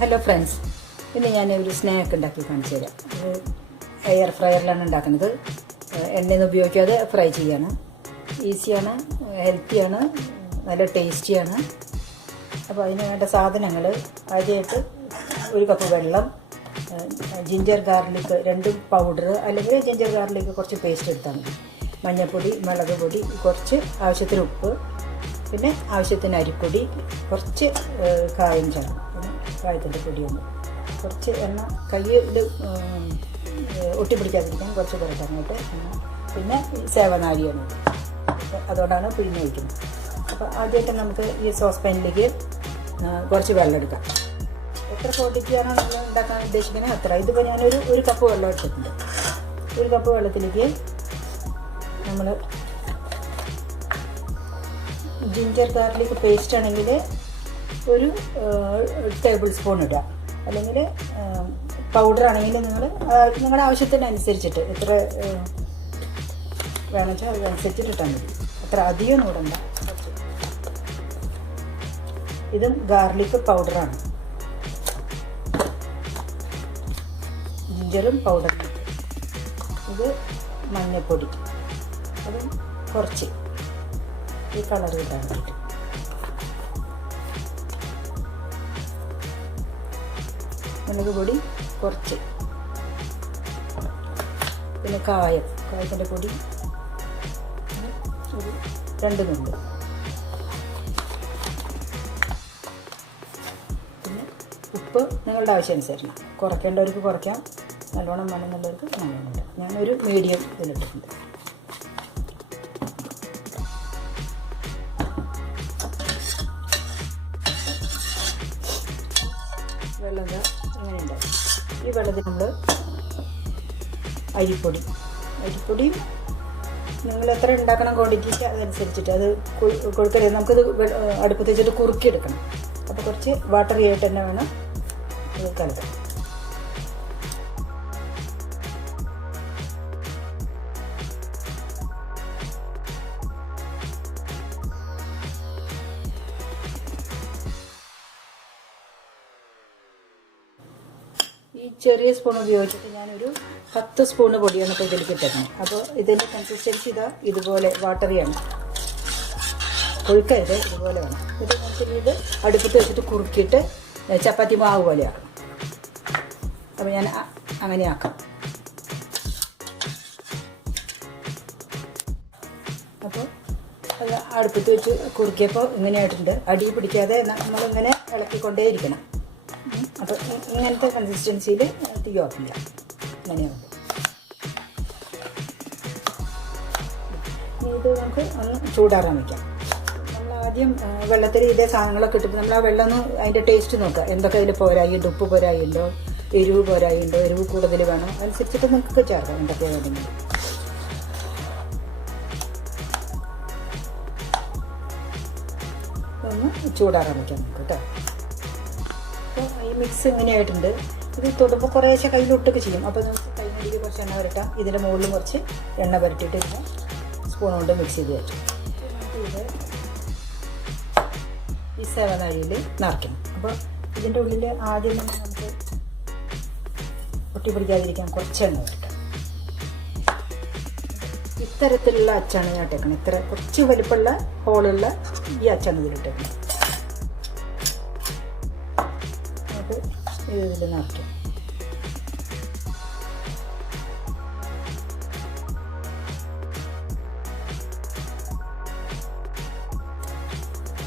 Hello friends, ഇന്ന് ഞാനൊരു snack ഉണ്ടാക്കി കാണിച്ചു തരാം. ഇത് എയർ ഫ്രയറിലാണ് ഉണ്ടാക്കുന്നത്. എണ്ണയൊന്നും ഉപയോഗിക്കാതെ ഫ്രൈ ചെയ്യാണ്. ഈസിയാണ്, ഹെൽത്തിയാണ്, നല്ല ടേസ്റ്റിയാണ്. അപ്പോൾ അതിന് വേണ്ട സാധനങ്ങൾ: ആദ്യമായിട്ട് 1 കപ്പ് വെള്ളം, ജിഞ്ചർ ഗാർലിക് 2 പൗഡർ, അല്ലെങ്കിൽ ജിഞ്ചർ ഗാർലിക് കുറച്ച് പേസ്റ്റ് എടുത്താൽ മതി, മഞ്ഞൾപ്പൊടി, മുളക് പൊടി, കുറച്ച് ആവശ്യത്തിന് ഉപ്പ്, പിന്നെ ആവശ്യത്തിന് അരിപ്പൊടി, കുറച്ച് കായം ചേർക്കും, പിന്നെ കായത്തിൻ്റെ പൊടിയാണ്, കുറച്ച് എണ്ണ കയ്യിൽ ഒട്ടിപ്പിടിക്കാതിരിക്കാൻ കുറച്ച് കുറയ്ക്കാനായിട്ട്, പിന്നെ സേവനാഴിയാണ്, അതുകൊണ്ടാണ് പിഴിഞ്ഞ് വയ്ക്കുന്നത്. അപ്പോൾ ആദ്യമായിട്ട് നമുക്ക് ഈ സോസ് പാനിലേക്ക് കുറച്ച് വെള്ളം എടുക്കാം. എത്ര ക്വാണ്ടിറ്റിയാണോ നമ്മൾ ഉണ്ടാക്കാൻ ഉദ്ദേശിക്കുന്നത് അത്ര. ഇതിപ്പോൾ ഞാനൊരു 1 കപ്പ് വെള്ളം എടുത്തിട്ടുണ്ട്. 1 കപ്പ് വെള്ളത്തിലേക്ക് നമ്മൾ ജിഞ്ചർ ഗാർലിക് പേസ്റ്റ് ആണെങ്കിൽ 1 ടേബിൾ സ്പൂൺ ഇടുക, അല്ലെങ്കിൽ പൗഡർ ആണെങ്കിൽ നിങ്ങളുടെ ആവശ്യത്തിനനുസരിച്ചിട്ട് എത്ര വേണമെന്ന് വെച്ചാൽ അതനുസരിച്ചിട്ട് ഇട്ടാൽ മതി. അത്ര അധികം ഇടണ്ട. ഇതും ഗാർലിക് പൗഡറാണ്, ജിഞ്ചറും പൗഡറും. ഇത് മഞ്ഞൾപ്പൊടി, അതും കുറച്ച് ഈ കളർ കിട്ടാൻ വേണ്ടിയിട്ട്. മുളക് പൊടി കുറച്ച്, പിന്നെ കായത്തിൻ്റെ പൊടി ഒരു 2 നുണ്ട്, പിന്നെ ഉപ്പ് നിങ്ങളുടെ ആവശ്യാനുസരണം. കുറയ്ക്കേണ്ടവർക്ക് കുറയ്ക്കാം, നല്ലോണം വേണമെന്നുള്ളവർക്ക് നല്ലോണം ഇടാം. ഞാനൊരു മീഡിയം ഇതിലിട്ടിട്ടുണ്ട്. വെള്ളം ഇങ്ങനെ ഉണ്ടാവും. ഈ വെള്ളത്തിൽ നമ്മൾ അരിപ്പൊടിയും നിങ്ങൾ എത്ര ഉണ്ടാക്കണം ക്വാണ്ടിറ്റിക്ക് അതനുസരിച്ചിട്ട് അത് കൊടുക്കരുത്. നമുക്കത് അടുപ്പത്ത് വെച്ചിട്ട് കുറുക്കിയെടുക്കണം. അപ്പോൾ കുറച്ച് വാട്ടറി ആയിട്ട് തന്നെ വേണം ഇത് കലക്കാൻ. ഈ ചെറിയ സ്പൂൺ ഉപയോഗിച്ചിട്ട് ഞാനൊരു 10 സ്പൂണ് പൊടിയാണ് ഇപ്പോൾ ഇതിലേക്ക് ഇട്ടേക്കുന്നത്. അപ്പോൾ ഇതിൻ്റെ കൺസിസ്റ്റൻസി ഇതുപോലെ വാട്ടറിയാണ്, കൊഴുക്കരുത്, ഇതുപോലെ വേണം. ഇത് നമുക്ക് അടുപ്പത്ത് വെച്ചിട്ട് കുറുക്കിയിട്ട് ചപ്പാത്തി മാവ് പോലെ ആക്കണം. അപ്പോൾ ഞാൻ അങ്ങനെ ആക്കാം. അപ്പോൾ അത് അടുപ്പത്ത് വെച്ച് കുറുക്കിയപ്പോൾ ഇങ്ങനെയായിട്ടുണ്ട്. അടി പിടിക്കാതെ നമ്മളിങ്ങനെ ഇളക്കിക്കൊണ്ടേയിരിക്കണം. അപ്പോൾ ഇങ്ങനത്തെ കൺസിസ്റ്റൻസിയിൽ തീ ഓഫ് ചെയ്യാം. ഇങ്ങനെയാവും. ഇത് നമുക്ക് ഒന്ന് ചൂടാറാൻ വയ്ക്കാം. നമ്മൾ ആദ്യം വെള്ളത്തിൽ ഇതേ സാധനങ്ങളൊക്കെ ഇട്ടിട്ട് നമ്മൾ ആ വെള്ളം ഒന്ന് അതിൻ്റെ ടേസ്റ്റ് നോക്കുക. എന്തൊക്കെ അതിൽ പോരായുണ്ട്, ഉപ്പ് പോരായുണ്ടോ, എരിവ് പോരായുണ്ടോ, എരിവ് കൂടുതൽ വേണോ അനുസരിച്ചിട്ട് നിങ്ങൾക്ക് ചേർക്കാം. എന്തൊക്കെ വേണമെങ്കിൽ ഒന്ന് ചൂടാറാൻ വയ്ക്കാം നമുക്ക് കേട്ടോ. അപ്പോൾ ഈ മിക്സ് ഇങ്ങനെയായിട്ടുണ്ട്. ഇത് തൊടുമ്പോൾ കുറേശ്ശെ കയ്യിലൊട്ടൊക്കെ ചെയ്യും. അപ്പോൾ നമുക്ക് കൈനടിക്ക് കുറച്ച് എണ്ണ പുരട്ടാം. ഇതിൻ്റെ മുകളിൽ കുറച്ച് എണ്ണ പുരട്ടിയിട്ട് ഇതിനെ സ്പൂൺ കൊണ്ട് മിക്സ് ചെയ്ത് വെച്ചു. ഇത് ഈ സേവനാഴിയിൽ നിറയ്ക്കണം. അപ്പോൾ ഇതിൻ്റെ ഉള്ളിൽ ആദ്യം തന്നെ നമുക്ക് ഒട്ടിപ്പിടിക്കാതിരിക്കാൻ കുറച്ച് എണ്ണ പുരട്ടാം. ഇത്തരത്തിലുള്ള അച്ചാണ് ഞാൻ ഇട്ടേക്കണം. ഇത്ര കുറച്ച് വലിപ്പമുള്ള ഹോളുള്ള ഈ അച്ചാണ് ഇതിലിട്ടേക്കണം. ഇതിൽ നിറയ്ക്കും.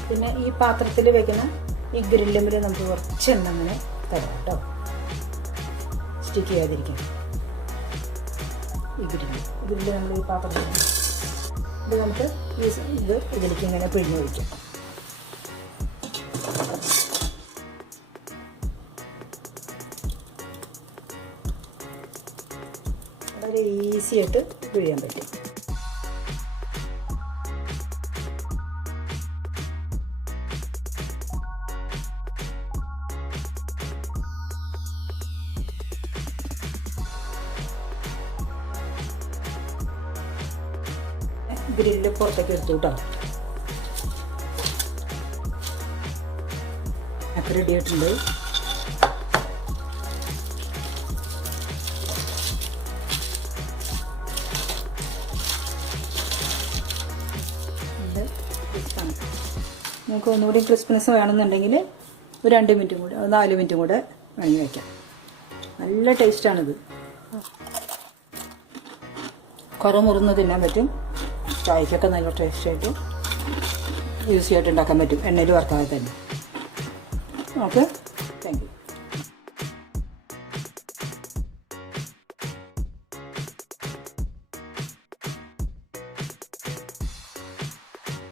പിന്നെ ഈ പാത്രത്തിൽ വെക്കുന്ന ഈ ഗ്രില്ലുമ്പിൽ നമുക്ക് കുറച്ച് എണ്ണ അങ്ങനെ തരാം കേട്ടോ, സ്റ്റിക്ക് ചെയ്യാതിരിക്കും. ഈ ഗ്രില്ല് നമ്മൾ ഈ പാത്രത്തിൽ ഇത് നമുക്ക് ഇത് ഇതിലേക്ക് ഇങ്ങനെ പിഴിഞ്ഞ് ഒഴിക്കാം. വളരെ ഈസി ആയിട്ട് പിഴിയാൻ പറ്റും. ഗ്രില്ല് പുറത്തേക്ക് എടുത്തു കേട്ടോ. റെഡി ആയിട്ടുണ്ട്. നമുക്ക് ഒന്നുകൂടി ക്രിസ്പിനെസ് വേണമെന്നുണ്ടെങ്കിൽ ഒരു 2 മിനിറ്റും കൂടെ 4 മിനിറ്റും കൂടെ വേണമെങ്കിൽ വയ്ക്കാം. നല്ല ടേസ്റ്റാണിത്. കറുമുറുന്ന് തിന്നാൻ പറ്റും. ചായക്കൊക്കെ നല്ല ടേസ്റ്റായിട്ട് ഈസി ആയിട്ട് ഉണ്ടാക്കാൻ പറ്റും, എണ്ണയിൽ വറുക്കാതെ തന്നെ. ഓക്കെ.